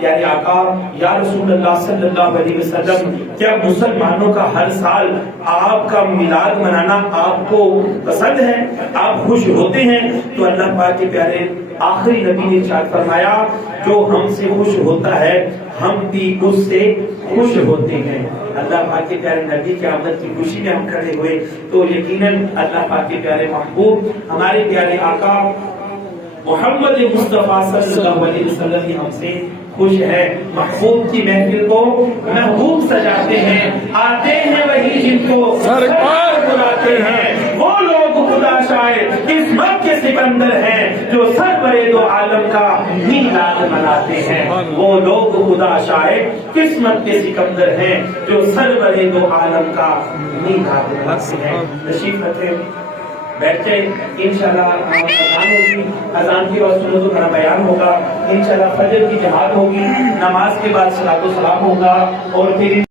پیارے آقا یا رسول اللہ صلی اللہ علیہ وسلم، کیا مسلمانوں کا ہر سال آپ کا میلاد منانا آپ کو پسند ہے؟ آپ خوش ہوتے ہیں؟ تو اللہ پاک کے پیارے آخری نبی نے ارشاد فرمایا جو ہم سے خوش ہوتا ہے ہم بھی اس سے خوش ہوتے ہیں۔ اللہ پاک کے پیارے نبی کی آمد کی خوشی میں ہم کھڑے ہوئے تو یقیناً اللہ پاک کے پیارے محبوب ہمارے پیارے آقا محمد مصطفیٰ صلی اللہ علیہ وسلم ہم سے خوش ہے۔ محبوب کی محفل کو محبوب سجاتے ہیں، آتے ہیں وہی جن کو سرکار بلاتے ہیں، وہ لوگ خدا شاید قسمت کے سکندر ہیں جو سرور دو عالم کا میلاد مناتے ہیں، وہ لوگ خدا شاید قسمت کے سکندر ہیں جو سرور دو عالم کا میلاد مناتے ہیں۔ تشریف رکھیں، بیٹھے، انشاءاللہ اذان ہوگی، اذان کی بعد سنت کا بیان ہوگا، انشاءاللہ فجر کی جماعت ہوگی، نماز کے بعد صلاۃ و سلام ہوگا اور پھر